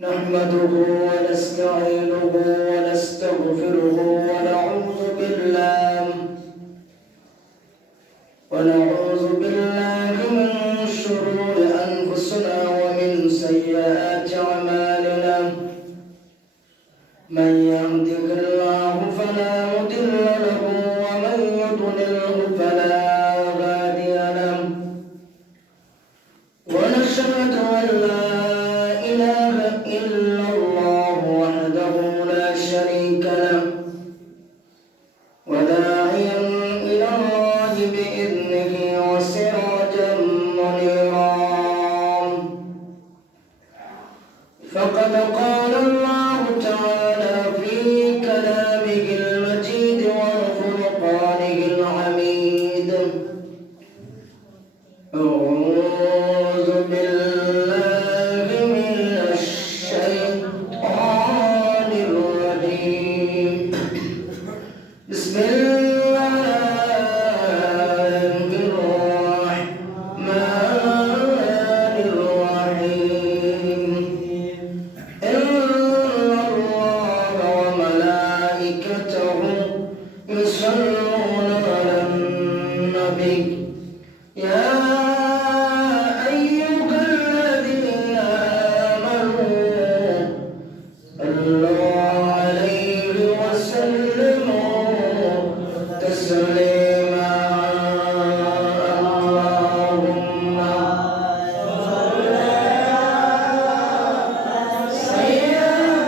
نحمده ونستعينه ونستغفره ونعوذ بالله من شرور أنفسنا ومن سيئات أعمالنا. من يهده الله فلا مضل له ومن يضلله فلا هادي له. ونشهد أن لا إله إلا الله وحده لا شريك له وداعيا إلى الله بإذنه وسراجا منيرا. فقد قال الله تعالى في كلامه المجيد وفرقانه الحميد: أعوذ بالله من الشيطان الرجيم. بسم الله الرحمن الرحيم. إن الله وملائكته يصلون على النبي يا أيها الذين آمنوا صلوا عليه وسلموا تسليما. اللهم صل على سيدنا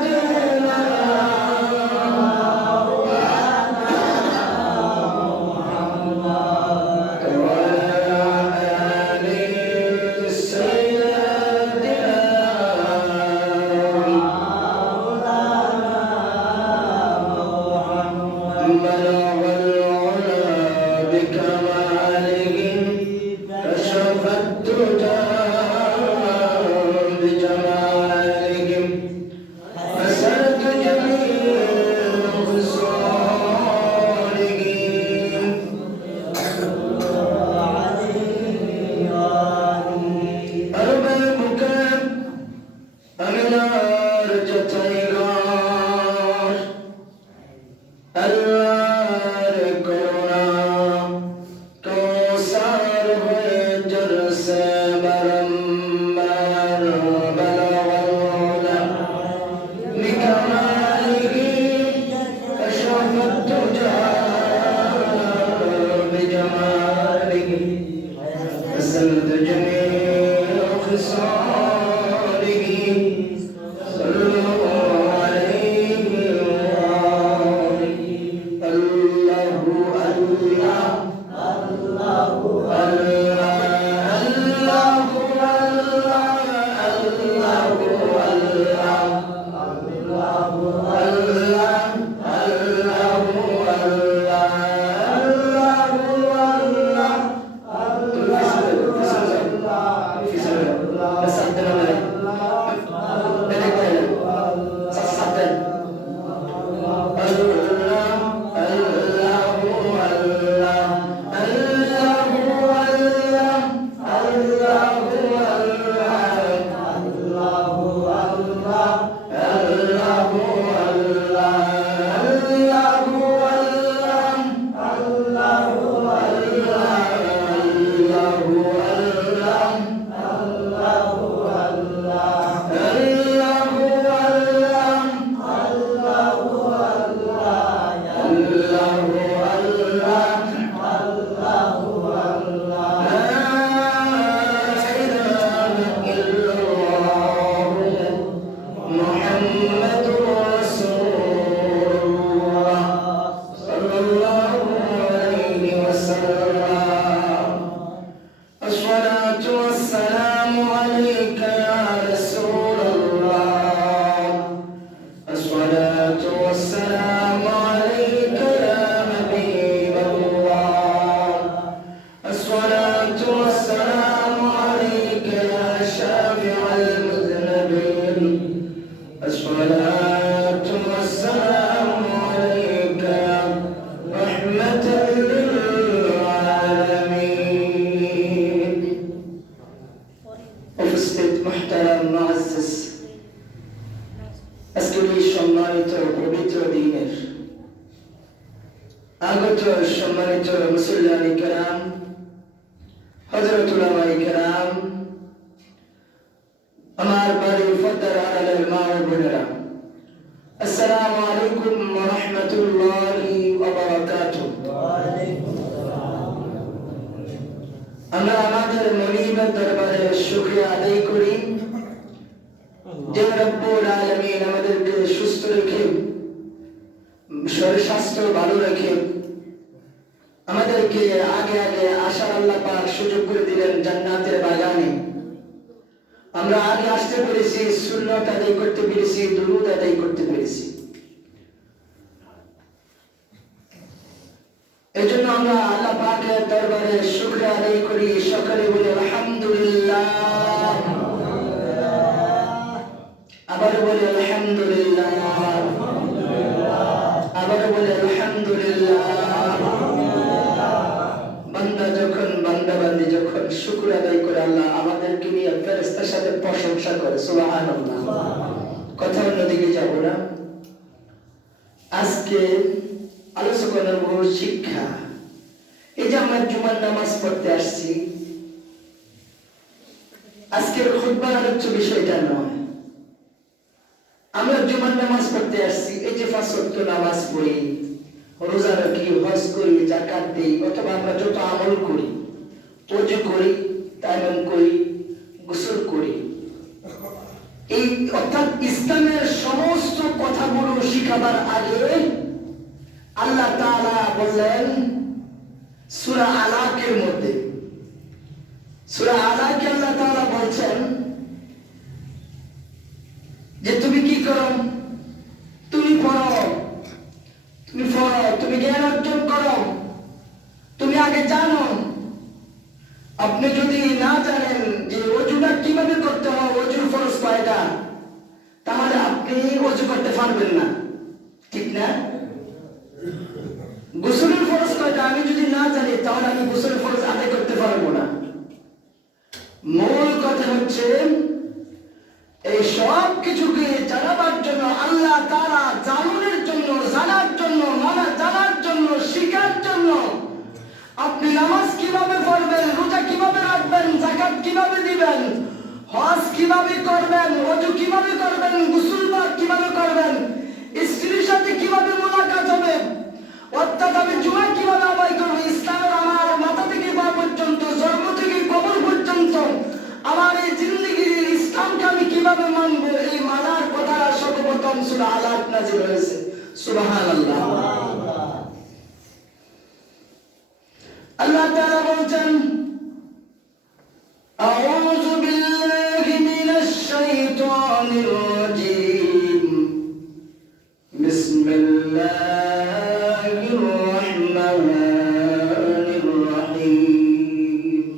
بلغ العلا بكماله كشف الدجى بجماله فسرت جميع خصاله. أربابك أمن أرجتيغار اللہ کرنا تو سار ہوئے جر سے برمبر بلغ العلا بکمالہ کشف الدجى بجمالہ فسرت جميع خصاله. صلوا عليه محترم معزز আগত সম্মানিত মুসল্লিয়ানি কেরাম, হযরত উলামায়ে কেরাম, আমার বাড়ির পর্দার আড়ালের মা ও বোনেরা, আসসালামু আলাইকুম ওয়া রাহমাতুল্লাহি ওয়া বারাকাতুহু। আমরা আমাদের মনিবের দরবারে শুকরিয়া আদায় করি যে রব্বুল আলামিন আমাদেরকে সুস্থ রেখে, শরীর স্বাস্থ্য ভালো রেখে আমাদেরকে আগে আগে আসার আল্লাহ পাক সুযোগ করে দিলেন জান্নাতের বাগানে। আমরা আগে আসতে পেরেছি, সুন্নাত আদায় করতে পেরেছি, দুরূদ আদায় করতে পেরেছি। এজন্য আমরা আল্লাহ পাকের দরবারে শুকরিয়া আদায় করি। সকলে বলি আলহামদুলিল্লাহ, আবার বলি আলহামদুলিল্লাহ, আবার বলি আলহামদুলিল্লাহ। বান্দাবান্দি যখন শুকর আদায় করে আল্লাহ আমাদেরকে নিয়ে ফেরেশতার সাথে প্রশংসা করে, সুবহানাল্লাহ। কথা অন্যদিকে যাব না। আজকে আলোচনার মূল শিক্ষা, এই যে আমরা জুমার নামাজ পড়তে আসছি, আজকের খুতবার আলোচ্য বিষয়টা নয়। আমরা জুমার নামাজ পড়তে আসছি, এই যে ৫ ওয়াক্ত নামাজ পড়ি, রোজা রাখি, হজ করি, যাকাত দেই, অথবা আমরা যত আমল করি, ওযু করি, তায়াম্মুম করি, গোসল করি, এই অর্থাৎ ইসলামের সমস্ত কথাগুলো শিখাবার আগে আল্লাহ তাআলা বললেন সূরা আলাকের মধ্যে, সূরা আলাকে আল্লাহ তাআলা বলছেন যে তুমি কি করো, তুমি পড়ো, তুমি পড়ো, তুমি জ্ঞান অর্জন করো, তুমি আগে জানো। আপনি যদি না জানেন যে ওযুটা কিভাবে করতে হয়, ওযুর ফরজ কয়টা, তাহলে আপনি ওযু করতে পারবেন না, ঠিক না? গোসলের ফরজ কয়টা আমি যদি না জানি, তাহলে আমি গোসলের ফরজ আদায় করতে পারবো না। মূল কথা হচ্ছে এই সব কিছুকে জানাবার জন্য, আল্লাহ তাআলা জানানোর জন্য, জানার জন্য, জানার জন্য, শিখার জন্য আপনি নামাজ কিভাবে পড়বেন, রোজা কিভাবে রাখবেন, যাকাত কিভাবে দিবেন, হজ কিভাবে করবেন, ওযু কিভাবে করবেন, গোসল কিভাবে করবেন, স্ত্রীর সাথে কিভাবে মুলাকাত হবে, অর্থাৎ আমি জুমা কিভাবে আদায় করব, ইসলামের আমার মাথা থেকে পা পর্যন্ত, জন্ম থেকে কবর পর্যন্ত আমার এই জিন্দেগির ইসলামকে আমি কিভাবে মানব, এই মানার কথা সর্বপ্রথম সূরা আলাক নাযিল হয়েছে। সুবহানাল্লাহ। আল্লাহ তাআলা বলেন আউযু বিল্লাহি মিনাশ শাইতানির রাজীম, বিসমিল্লাহির রাহমানির রাহিম।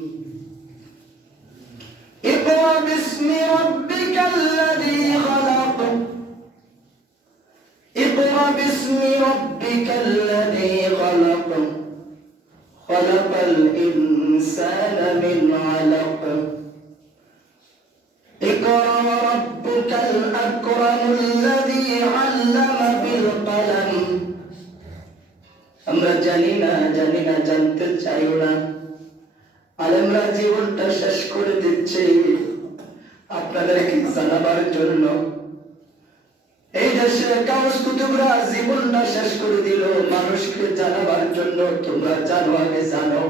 ইকরা বিসমি রাব্বিকাল্লাযী খালাক, ইকরা বিসমি রাব্বিকাল্লাযী খালাক, خلق الإنسان من علق، اقرأ وربك الأكرم الذي علم بالقلم। আমরা জানি না, জানতে চাইও না, আলেমরা জীবনটা শেষ করে দিচ্ছে আপনাদেরকে জানাবার জন্য। এই দেশের কাউস কুতুবরা জীবনটা শেষ করে দিল মানুষকে জানাবার জন্য। তোমরা জানো, আগে জানো,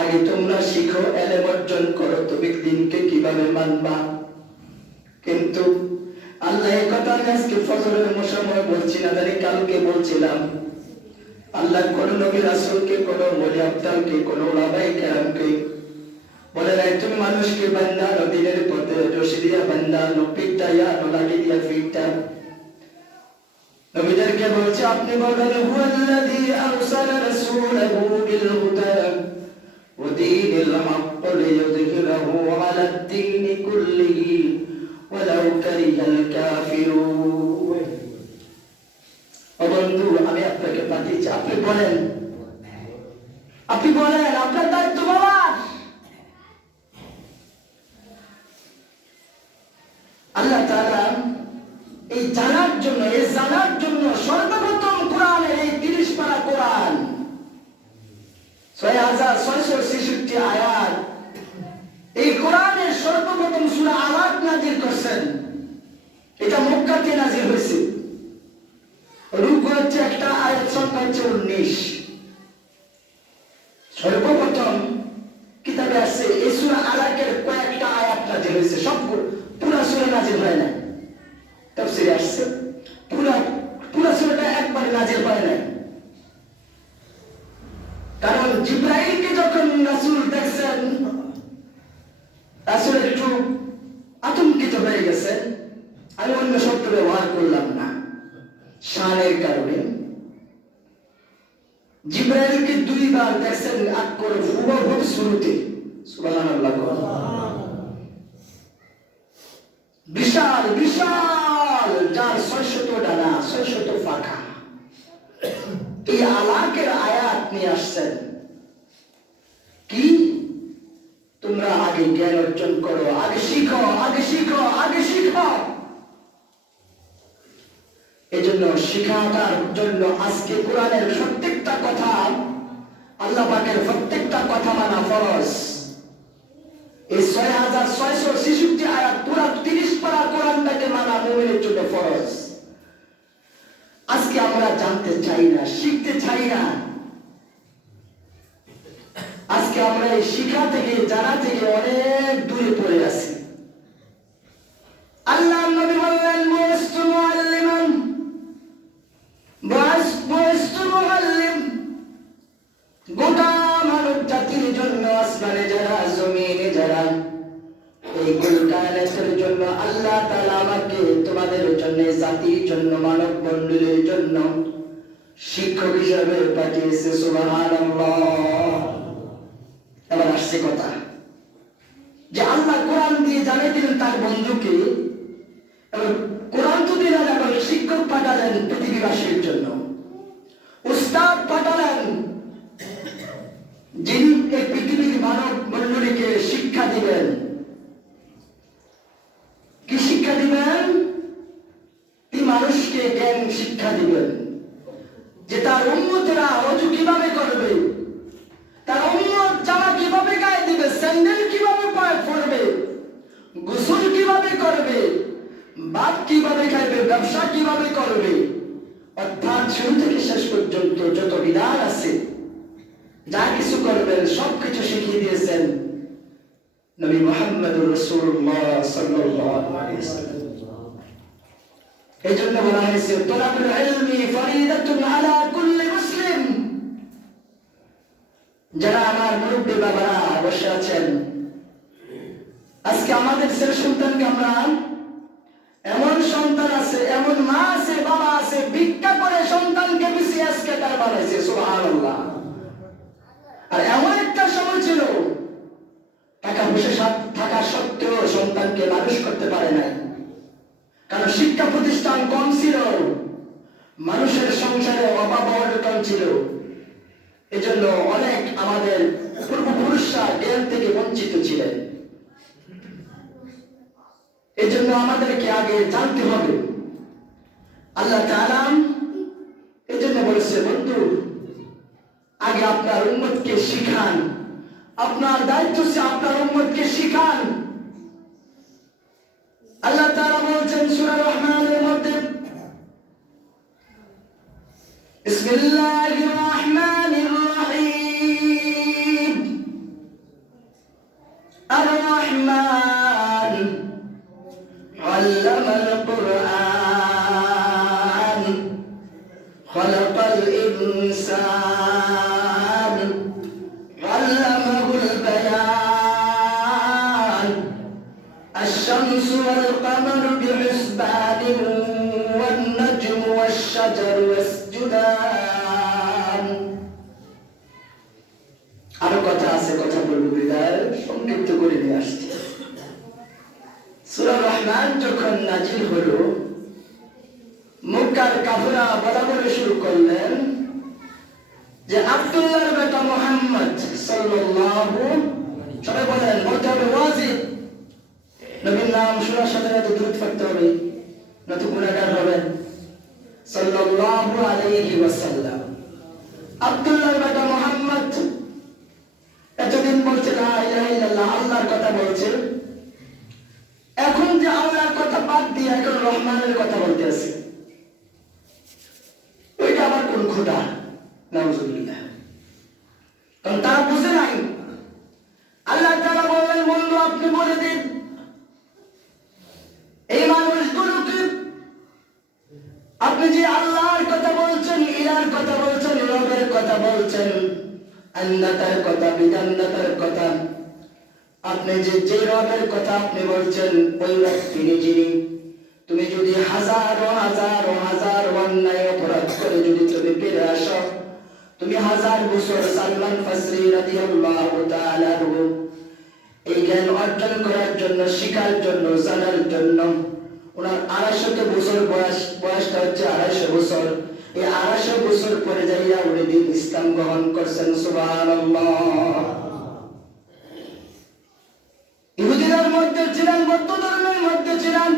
আগে তোমরা শিখো, এলেম অর্জন করো, তুমি দিনকে কিভাবে মানবা। কিন্তু আল্লাহ এই কথা আজকে ফজরের সময় বলছি না, জানি কালকে বলছিলাম। আল্লাহ কোন নবী রাসূলকে, কোন ওলি আফতালকে, কোন উলামায়ে কেরামকে বলে নাই তুমি মানুষকে বান্দানো দিনের পথে রশি দিয়া বান্দানো, পিটাইয়া লাগি দিয়া পিটা। নবীদেরকে বলছে আপনি বলেন হুয়াল্লাযী আরসালা রাসূলাহু বিল হুদা ওয়া দীনিল হক লিইয়ুযহিরাহু আলাদ দীনি কুল্লিহি ওয়ালাউ কারিহাল কাফিরুন। ও বন্ধু, আমি আপনাকে পাঠিয়েছি, আপনি বলেন আপনার দায়িত্ব বলার। আল্লাহ তাআলা এই জানার জন্য সর্বপ্রথম কোরআনের এই 30 পারা কোরআন 6666 আয়াত। এই কোরআনের সর্বপ্রথম সূরা আলাক নাযিল করছেন, এটা মক্কাতে নাযিল হয়েছে। রুকু হচ্ছে একটা, আয়াত সংখ্যা হচ্ছে 19। সর্বপ্রথম কিতাবে আসছে এই সূরা আলাকের কয়েকটা আয়াত নাযিল হয়েছে, সব পুরা সূরা নাযিল হয় না। তাফসীরে আসছে পুরা সূরাটা একবারে নাযিল হয় না, কারণ জিবরাইলকে যখন রাসূল দেখছেন, রাসূল একটু আতঙ্কিত হয়ে গেছেন। আমি অন্য শব্দ ব্যবহার করলাম না শানের কারণে। জিবরাইলকে দুইবার দেখছেন আগ করে হুবহু শুরুতে। সুবহানাল্লাহ। বিশাল বিশাল, যার 600 ডানা, 600 পাখা, এই আলাকের আয়াত নিয়ে আসছেন। কি? তোমরা আগে জ্ঞান অর্জন করো, আগে শিখো, আগে শিখো, আগে শিখো। এজন্য শিখাটার জন্য আজকে কোরআনের প্রত্যেকটা কথা, আল্লাহ পাকের প্রত্যেকটা কথা মানা ফরজ। এই 6666 আয়াত পুরা 30 পারা কোরআনটাকে মানা মুমিনের জন্য ফরজ। আজকে আমরা জানতে চাই না, শিখতে চাই না। আজকে আমরা এই শিক্ষা থেকে, জানা থেকে অনেক দূরে পড়ে আছি। আল্লাহ নবী বললেন, বুইস্তু মুআল্লিমান, বুইস্তু মুআল্লিম। গোটা মানব জাতির জন্য, আসমানে যারা, জমিনে যারা, এই কুল কায়নাতের জন্য আল্লাহ তাআলা আমাকে তোমাদের জন্য, জাতির জন্য, মানব মণ্ডলীর জন্য শিক্ষক হিসেবে পাঠিয়েছে। সুবহানাল্লাহ। এবার আসছে কথা যে আল্লাহ কোরআন দিয়ে জানিয়ে দিলেন তার বন্ধুকে। এবার কোরআন তো দিলেন, এবার শিক্ষক পাঠালেন পৃথিবীবাসীর জন্য, উস্তাদ পাঠালেন যিনি এই পৃথিবীর মানব মণ্ডলীকে শিক্ষা দিবেন। কি শিক্ষা দিবেন? তিনি মানুষকে জ্ঞান শিক্ষা দিবেন যে তার উম্মতেরা ওযু কিভাবে করবে, তার উম্মত জামা কিভাবে গায়ে দিবে, স্যান্ডেল কিভাবে পায়ে পরবে, গোসল কিভাবে করবে, ভাত কিভাবে খাইবে, ব্যবসা কিভাবে করবে, অর্থাৎ শুরু থেকে শেষ পর্যন্ত যত বিধান আছে, যা কিছু করবেন সবকিছু শিখিয়ে দিয়েছেন নবী মুহাম্মদুর রাসূলুল্লাহ সাল্লাল্লাহু আলাইহি ওয়াসাল্লাম। এজন্য বলা হয়েছে, তলাবুল ইলমি ফরিদাতুন আলা কুল্লি মুসলিম। যারা আমার মুরব্বী বাবারা বসে আছেন, আজকে আমাদের ছেলে সন্তানকে আমরা, এমন সন্তান আছে, এমন মা আছে, বাবা আছে, ভিক্ষা করে সন্তানকে বিসিএস ক্যাডার বানাইছে। সুবহানাল্লাহ। আর এমন একটা সময় ছিল, টাকা পয়সা থাকা সত্ত্বেও সন্তানকে মানুষ করতে পারে নাই, কারণ শিক্ষা প্রতিষ্ঠান কম ছিল, মানুষের সংসারে অভাব অনটন ছিল। এজন্য অনেক আমাদের পূর্বপুরুষরা জ্ঞান থেকে বঞ্চিত ছিলেন। এজন্য আমাদেরকে আগে জানতে হবে। আল্লাহ তাআলা এজন্য বলেছে, বন্ধু আগে আপনার উম্মতকে শিখান, আপনার দায়িত্ব হচ্ছে আপনার উম্মতকে শিখান। আল্লাহ তাআলা বলছেন সূরা রহমানের মধ্যে, বিসমিল্লাহির রহমানির রহিম, আর রহমান আল্লামাল কুরআন খালাকাল ইনসান আল্লামাহুল বায়ান الشمس والقمر بحسبان والنجم والشجر يسجدان। আরো কথা আছে, কথা বলবো, বিদায় সংক্ষিপ্ত করে নিয়ে আসছি। সূরা রহমান যখন নাজিল হলো, মক্কার কাফেররা বলা বলে শুরু করলেন যে আব্দুল্লাহর বেটা মুহাম্মদ সাল্লাল্লাহু, সবাই বলেন, বলতে হবে ওয়াজিব, নবীর নাম শোনার সাথে সাথে দ্রুত পড়তে হবে, নয়তো গুনাহগার হবেন। সাল্লাল্লাহু আলাইহি ওয়াসাল্লাম, আব্দুল্লাহর বেটা মুহাম্মদ বলছে লা ইলাহা ইল্লাল্লাহ, আল্লাহর কথা বলছে। এখন যে আল্লাহর কথা বাদ দিয়ে এখন রহমানের কথা বলতে আছে, ওইটা আবার কোন খোদা? নাউজুবিল্লাহ। কারণ তারা বুঝে নাই। আল্লাহ তাআলা বললেন, বন্ধু আপনি বলে দিন এই মানুষগুলোকে, আপনি যে আল্লাহর কথা বলছেন, ইলার কথা বলছেন, রবের কথা বলছেন, আন্নাতার কথা, বিধানদাতার কথা, আপনি যে রবের কথা আপনি বলছেন, ওই রব তিনি যিনি, তুমি যদি হাজারো হাজারো হাজার অন্যায় অপরাধ করে যদি তুমি ফিরে আসো, তুমি 1000 বছর সালমান ফাসরি রাদিয়াল্লাহু তাআলা এই জ্ঞান অর্জন করার জন্য, শিখার জন্য, জানার জন্য, ওনার 250 বছর বয়সটা হচ্ছে 250 বছর। এই 250 বছর পরে যাইয়া উনি দিন ইসলাম গ্রহণ করছেন। সুবহানাল্লাহ। ইহুদিদের মধ্যে ছিলেন, বৌদ্ধ ধর্মের মধ্যে ছিলেন,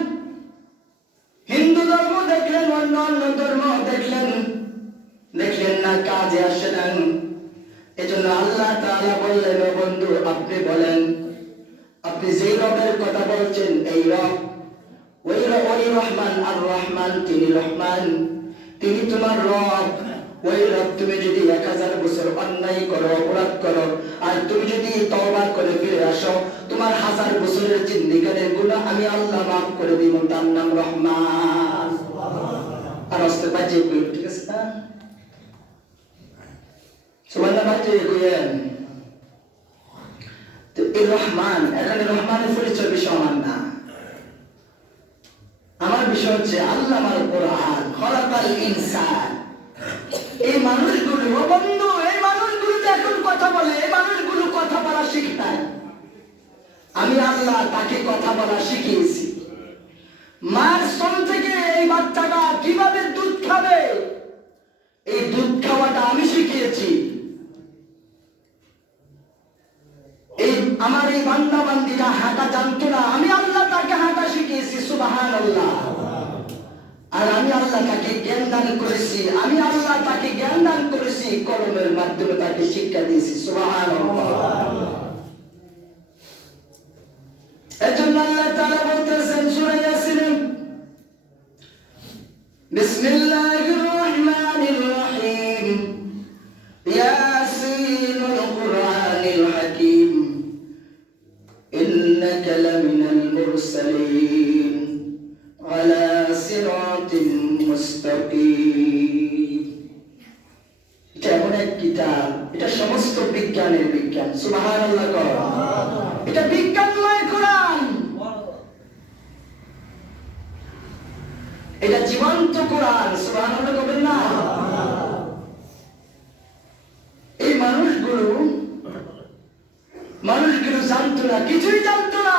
হিন্দু ধর্ম দেখলেন, অন্য ধর্ম দেখলেন, দেখলেন না, কাজে আসে না। এজন্য আল্লাহ তাআলা বললেন, ও বন্ধু আপনি বলেন, আপনি যে রবের কথা বলছেন এই রব, ওই রহমান, আর রহমান তিনি রহমান, তিনি তোমার রব। ওই রব তুমি যদি 1000 বছর অন্যায় করো, অপরাধ করো, আর তুমি যদি তওবা করে ফিরে আসো, তোমার 1000 বছরের জিন্দেগির গুনাহ আমি আল্লাহ মাফ করে দিব। তার নাম রহমান। আর আসতে পারছে, ঠিক আছে না? সুবহানাল্লাহ, বাজে কইেন তো এই রহমান, এখানে রহমানের পরিচয় বিষয় আমার না, আমার বিষয় হচ্ছে আল্লাহ আল কোরআন খলাকাল ইনসান। এই মানুষগুলো, ও বন্ধু এই মানুষগুলো এখন কথা বলে, এই মানুষগুলো কথা বলা শিখে নাই। আমি আল্লাহ তাকে কথা বলা শিখিয়েছি। মার স্তন থেকে এই বাচ্চাটা কিভাবে দুধ খাবে, এই দুধ খাওয়াটা আমি শিখিয়েছি। এই আমার এই বান্দা বান্দিরা হাঁটা জানতো না, আমি আল্লাহ তাকে হাঁটা শিখিয়েছি। সুবহানাল্লাহ। আর আমি আল্লাহ তাকে জ্ঞান দান করেছি, আমি আল্লাহ তাকে জ্ঞান দান করেছি, কলমের মাধ্যমে তাকে শিক্ষা দিয়েছি। সুবহানাল্লাহ। এজন্য আল্লাহ তাআলা বলতেছেন সূরা ইয়াসিন, বিসমিল্লাহির রহমানির রহিম, ইয়াসিনুল কুরআনিল হাকীম, ইন্নাকা লামিনাল মুরসালিন আলা সিরাতিন মুস্তাকিম। এটা এমন এক কিতাব, এটা সমস্ত বিজ্ঞানের বিজ্ঞান। সুবহানাল্লাহ। এটা বিজ্ঞানময় কোরআন, এটা জীবন্ত কোরআন। সুবহানাল্লাহ বলেন না? এই মানুষগুলো জানতো না, কিছুই জানতো না।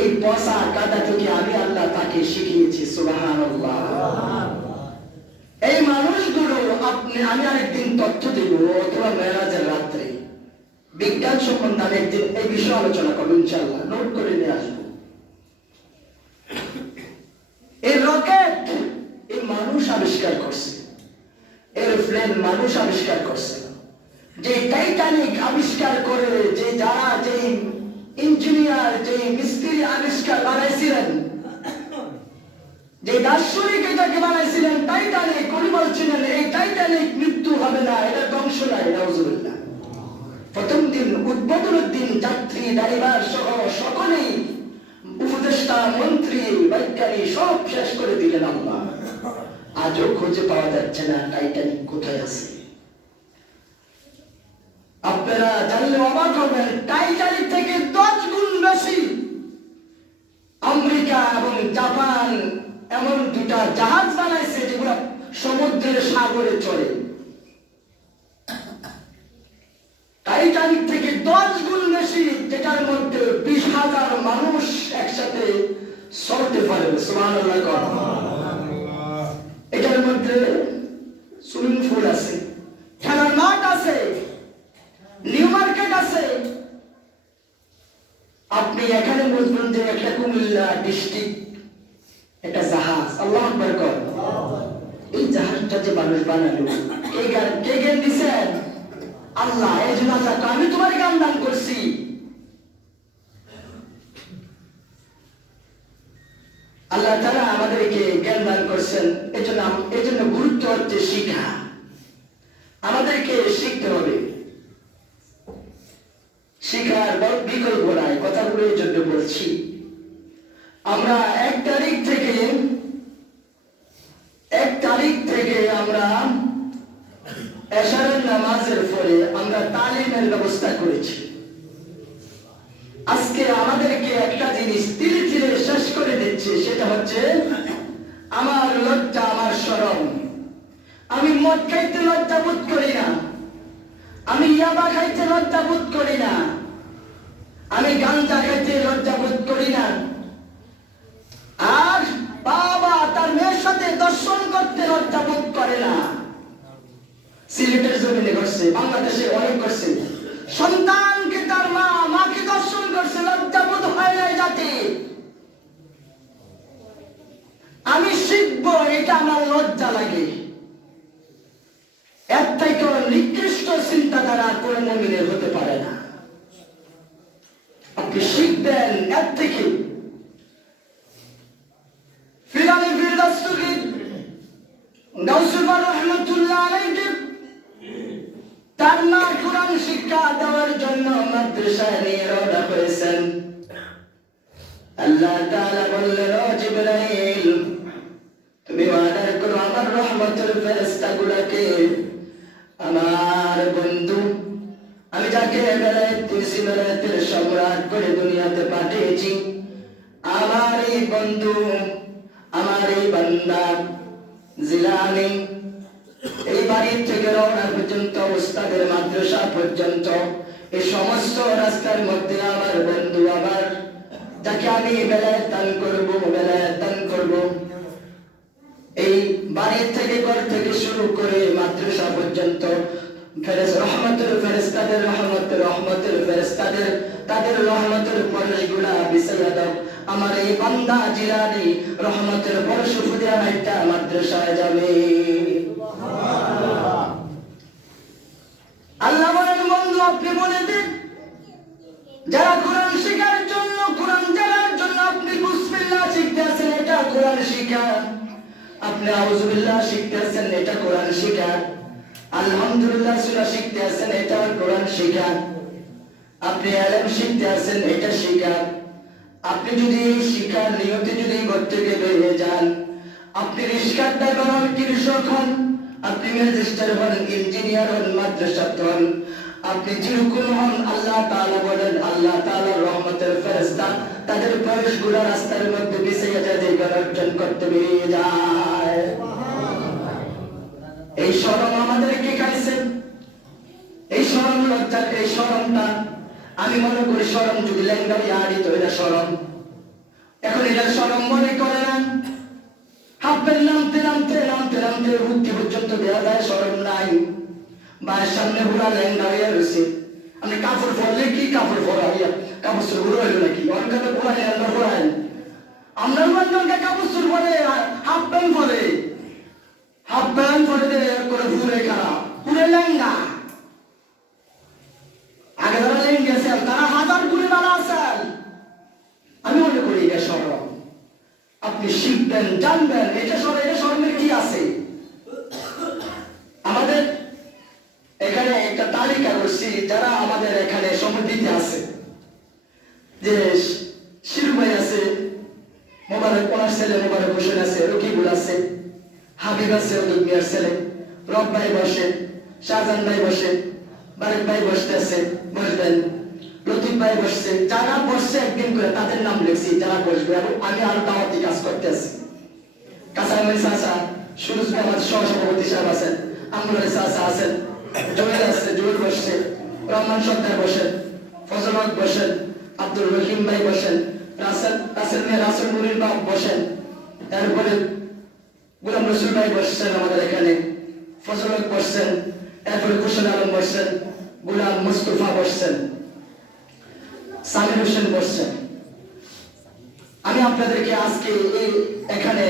এই পচা কাদা থেকে আমি আল্লাহ তাকে শিখিয়েছি। সুবহানাল্লাহ। এই মানুষগুলো আমি আরেকদিন তথ্য দেব, অথবা মেরাজের রাত্রে বিজ্ঞান সম্বন্ধে আমি একদিন এই বিষয়ে আলোচনা করবো ইনশাআল্লাহ, নোট করে নিয়ে আসবো। এই রকেট এই মানুষ আবিষ্কার করছে, এরোপ্লেন মানুষ আবিষ্কার করছে, যে টাইটানিক আবিষ্কার করে, যে যারা যে ইঞ্জিনিয়ার, যে মিস্ত্রি আবিষ্কার বানাইছিলেন, যে দার্শনিক এটাকে বানাইছিলেন টাইটানিক, উনি বলছিলেন এই টাইটানিক মৃত্যু হবে না, এটা ধ্বংস নাই। নাউজুবিল্লাহ। প্রথম দিন উদ্বোধনের দিন যাত্রী ড্রাইভার সহ সকলেই, উপদেষ্টা, মন্ত্রী, বৈজ্ঞানিক সব শেষ করে দিলেন আল্লাহ। আজও খুঁজে পাওয়া যাচ্ছে না টাইটানিক কোথায় আছে। আপনারা জানলে অবাক হবেন, টাইটানিক থেকে 10 গুণ বেশি আমেরিকা এবং জাপান এমন 2টা জাহাজ বানাইছে যেগুলো সমুদ্রের সাগরে চলে। টাইটানিক থেকে 10 গুণ বেশি, যেটার মধ্যে 20,000 মানুষ একসাথে চলতে পারে। সুবহানাল্লাহ। এটার মধ্যে সুইমিং পুল আছে, খেলার মাঠ আছে, নিউ মার্কেট আছে। আপনি এখানে বুঝবেন যে একটা কুমিল্লা ডিস্ট্রিক্ট একটা জাহাজ। আল্লাহু আকবার কর। এই জাহাজটা যে মানুষ বানালো, কে জ্ঞান দিছেন? আল্লাহ, এই জন্য আল্লাহ আমি তোমার জ্ঞান দান করছি। আল্লাহ তাআলা আমাদেরকে জ্ঞান দান করছেন, এই জন্য গুরুত্ব হচ্ছে শিক্ষা। আমাদেরকে শিখতে হবে, শিখার বিকল্প নাই। কথাগুলো এই জন্য বলছি, আমরা 1 তারিখ থেকে আমরা এশারের নামাজের পরে আমরা তালিমের ব্যবস্থা করেছি। আজকে আমাদেরকে একটা জিনিস ধীরে ধীরে শেষ করে দিচ্ছে, সেটা হচ্ছে আমার লজ্জা, আমার শরম। আমি মদ খাইতে লজ্জা বোধ করি না, আমি ইয়াবা খাইতে লজ্জা বোধ করি না, আমি গাঁজা খাইতে লজ্জা বোধ করি না। আর বাবা তার মেয়ের সাথে দর্শন করতে লজ্জা বোধ করে না। সিলেটের জমিনে করছে, বাংলাদেশে অনেক করছে। সন্তানকে তার মাকে দর্শন করছে, লজ্জা বোধ হয় না যাতে। আমি শিখবো, এটা আমার লজ্জা লাগে। এর থেকে নিকৃষ্ট চিন্তাধারা কোন মুমিনের হতে পারে না। আপনি শিখবেন এর থেকে। ফিরানি ফিরদাউসী গাউসুফার রহমাতুল্লাহ আলাইহি তার মা কোরআন শিক্ষা দেওয়ার জন্য মাদ্রাসায় নিয়ে রওনা করেছেন। আল্লাহ তাআলা বললেন, ও জিবরাইল, তুমি অর্ডার করো আমার রহমতের ফেরেশতাগুলোকে, আমার বন্ধু আমি যাকে বেলায়েতের সম্রাট করে দুনিয়াতে পাঠিয়েছি, আমার এই বন্ধু, আমার এই বান্দা জিলানী, এই বাড়ি থেকে রওনা পর্যন্ত, উস্তাদের মাদ্রাসা পর্যন্ত, এই সমস্ত রাস্তার মধ্যে আমার বন্ধু, আমার যাকে আমি বেলায়েত দান করব, এই বাড়ি থেকে, ঘর থেকে শুরু করে মাদ্রাসা পর্যন্ত রহমতের ফেরেশতাদের তাদের রহমতের পরশগুলা বিছাইয়া দাও। আমার এই বান্দা জিলানী রহমতের পরশ ফুদিয়া একটা মাদ্রাসায় যাবে। আল্লাহ বলেন, বন্ধু আপনি বলে দিন, যারা কোরআন শেখার জন্য, কোরআন জানার জন্য আপনি বিসমিল্লাহ শিখতেছেন, এটা কোরআন শিক্ষা। আপনি আউযুবিল্লাহ শিখতেছেন, এটা কোরআন শিক্ষা। আলহামদুলিল্লাহ সূরা শিখতেছেন, এটা কোরআন শিক্ষা। আপনি ইলম শিখতেছেন, এটা শিক্ষা। আপনি যদি এই শিক্ষার নিয়তে যদি ঘর থেকে বেরিয়ে যান, আপনি রিকশার ড্রাইভার হন, কৃষক হন, আপনি ম্যাজিস্ট্রেট হন, ইঞ্জিনিয়ার হন, মাদ্রাসাত হন, আপনি যেরকম হন, আল্লাহ তাআলা বলেন, আল্লাহ তাআলার রহমতের ফেরেশতা তাদের পরশগুলা রাস্তার মধ্যে বিছাইয়া যায়, যে অর্জন করতে বেরিয়ে যায়। এই শরম আমাদেরকে খাইছে, এই শরম লজ্জা, এই শরমটা আমি মনে করি শরম যদি লেঙ্গাই আড়ি তো এটা শরম। এখন এটা শরম মনে করে না। হাফের নামতে হুক্তি পর্যন্ত দেওয়া যায়, শরম নাই। বায়ের সামনে হুড়া লেঙ্গা হইয়া রয়েছে। আমি কাপড় পরলে কি কাপড় পরাইয়া কাপড় চোর হুড়ো হইল নাকি? অনেক পড়াই আমরা পড়াই, আমরা মানুষকে কাপড় চোর পরে, হাফ প্যান্ট পরে, করে ঘুরে খারাপ পুরে লেঙ্গা। আগে যারা লেঙ্গা আছেন তারা 1000 গুণে ভালো আছেন। আমি মনে করি এটা শরম। আপনি শিখবেন, জানবেন, এটা শরমের কি আছে। আমাদের এখানে একটা তালিকা করছি যারা আমাদের এখানে সমিতিতে আছে, যে শিরু ভাই আছে, মোবারক ওনার ছেলে মোবারক হোসেন আছে, রকিবুল আছে, হাবিব আছে, ওদুদ মিয়ার ছেলে, রব ভাই বসে, শাহজাহান ভাই বসে, বারেক ভাই বসতে আছে, বসবেন, লতিফ ভাই বসছে। যারা বসছে একদিন করে তাদের নাম লিখছি, যারা বসবে। এবং আমি আরো দাওয়াতি কাজ করতে আছি। কাসারমাই চাচা, সুরজ ভাই আমাদের সহসভাপতি সাহেব আছেন, আমরুল চাচা আছেন, জয়েল আছে, জয়েল বসছে, রহমান সর্দার বসেন, ফজল হক বসেন, আব্দুর রহিম ভাই বসেন, রাসেল মুরির বাপ বসেন, তারপরে গোলাম রসুল ভাই বসছেন আমাদের এখানে, ফজল হক বসছেন, এরপরে হোসেন আলম বসছেন, গোলাম মুস্তফা বসছেন, সামির হোসেন বসছেন। আমি আপনাদেরকে আজকে এখানে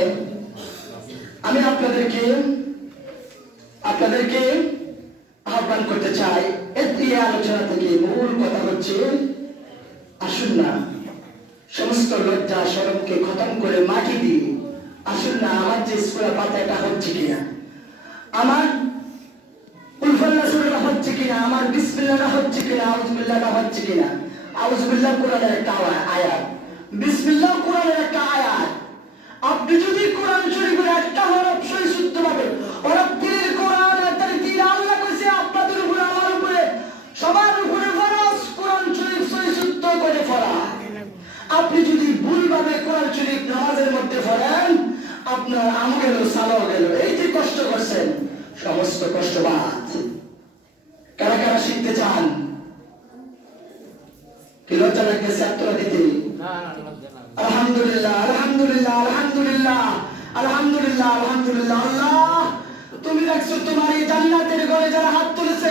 আপনাদেরকে আহ্বান করতে চাই, এই আলোচনা থেকে মূল কথা হচ্ছে, আসুন না সমস্ত লজ্জা শরমকে খতম করে মাটি দিয়ে আসুন না আমার যে সূরা ফাতিহাটা হচ্ছে কিনা, আমার উলফাল্লাহ সূরাটা হচ্ছে কিনা, আমার বিসমিল্লাহটা হচ্ছে কিনা, আউযুবিল্লাহটা হচ্ছে কিনা। আউযুবিল্লাহ কোরআনের একটা আয়াত, বিসমিল্লাহ কোরআনের একটা আয়াত। আপনি যদি কোরআন শরীফের একটা হরফ সহি শুদ্ধভাবে হরফ দিলের কোরআন তার তিল আল্লাহ কইছে আপনাদের উপরে আমার উপরে সবার উপরে ফরজ কোরআন শরীফ সহি শুদ্ধ করে পড়া। আপনি যদি ভুলভাবে কোরআন শরীফ নামাজের মধ্যে পড়েন আপনার আম গেল সালাও গেল, এই যে কষ্ট করছেন সমস্ত কষ্ট বাদ। কারা কারা শিখতে চান? কি লজ্জা লাগতেছে আপনারা দিতে? আলহামদুলিল্লাহ আলহামদুলিল্লাহ আলহামদুলিল্লাহ আলহামদুলিল্লাহ আলহামদুলিল্লাহ। আল্লাহ তুমি দেখছো তোমার এই জান্নাতের ঘরে যারা হাত তুলেছে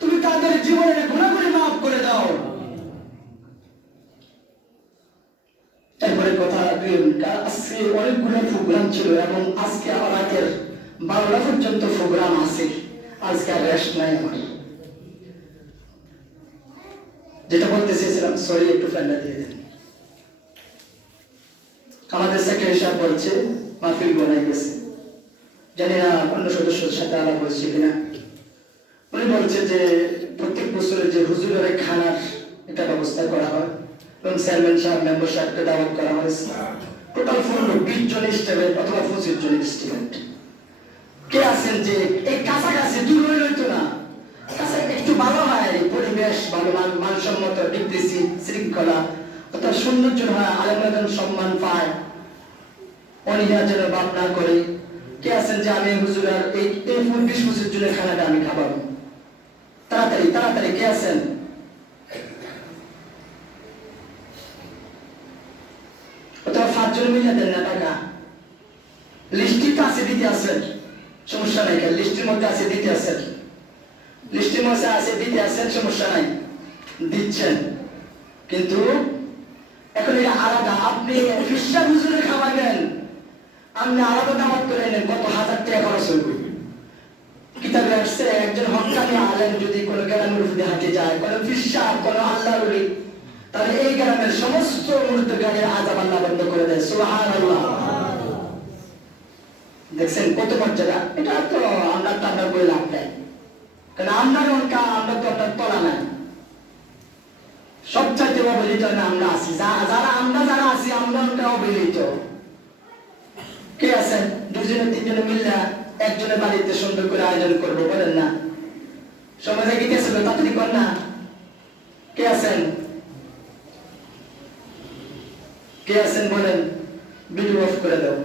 তুমি তাদের জীবনের গুনাহগুলি মাফ করে দাও। এরপরে কথা আজকে অনেকগুলো প্রোগ্রাম ছিল এবং আজকে আমার রাতের 12টা পর্যন্ত প্রোগ্রাম আছে, আজকে আর রেস্ট নাই আমার। যেটা বলতে চেয়েছিলাম সরি একটু ফ্যানটা দিয়ে দেন। আমাদের সেক্রেটারি সাহেব বলছে মাহফিল বনাই গেছে, জানি না অন্য সদস্যের সাথে আলাপ হয়েছে কিনা। উনি বলছে যে প্রত্যেক বছরে যে হুজুরের খানার একটা ব্যবস্থা করা হয় এবং চেয়ারম্যান সাহেব মেম্বার সাহেবকে দাওয়াত করা হয়েছে। টোটাল 20 জন স্টুডেন্ট অথবা 25 জন স্টুডেন্ট কে আছেন যে এই কাছাকাছি দূর হইতো না, কাছে একটু ভালো হয়, পরিবেশ ভালো, মানসম্মত, ডিপ্রেসি শৃঙ্খলা অর্থাৎ সৌন্দর্য হয়, আলেমরা সম্মান পায়, অনিহা যেন বাপ না করে। কে আছেন যে আমি হুজুরার এই 20-25 জনের খানাটা আমি খাওয়াবো? তাড়াতাড়ি তাড়াতাড়ি কে আছেন? অথবা 5 জন মিলে দেন না টাকা, লিস্টে তো আছে দিতে আছেন, সমস্যা নাই, লিস্টের মধ্যে আছে দিতে আছেন, লিস্টের মধ্যে আছে দিতে আছেন, সমস্যা নাই দিচ্ছেন। কিন্তু এখন এটা আলাদা, আপনি ফিশার হুজুরে খাওয়াবেন, আপনি আলাদা দাওয়াত করে নেন, কত হাজার টাকা খরচ হইব। কিতাবে আসছে একজন হক্কানি আলেম যদি কোনো গ্রামের উপরে হাঁটে যায়, কোনো ফিশার কোনো আল্লাহর ওলি, তাহলে এই গ্রামের সমস্ত মুর্দগানের আযাব আল্লাহ বন্ধ করে দেয়। সুবহানাল্লাহ। দেখছেন কত মর্যাদা। এটা তো আমরা টাকা বলে লাভ নাই, কারণ আমরা তো একটা তলা নাই, সবচাইতে অবহেলিত আমরা আছি, যারা আছি আমরা অবহেলিত। কে আছেন 2-3 মিললে একজনের বাড়িতে সুন্দর করে আয়োজন করবো বলেন না? সমাজে গিয়েছিল তাড়াতাড়ি কর না। কে আছেন? কে আছেন বলেন? ভিডিও অফ করে দাও।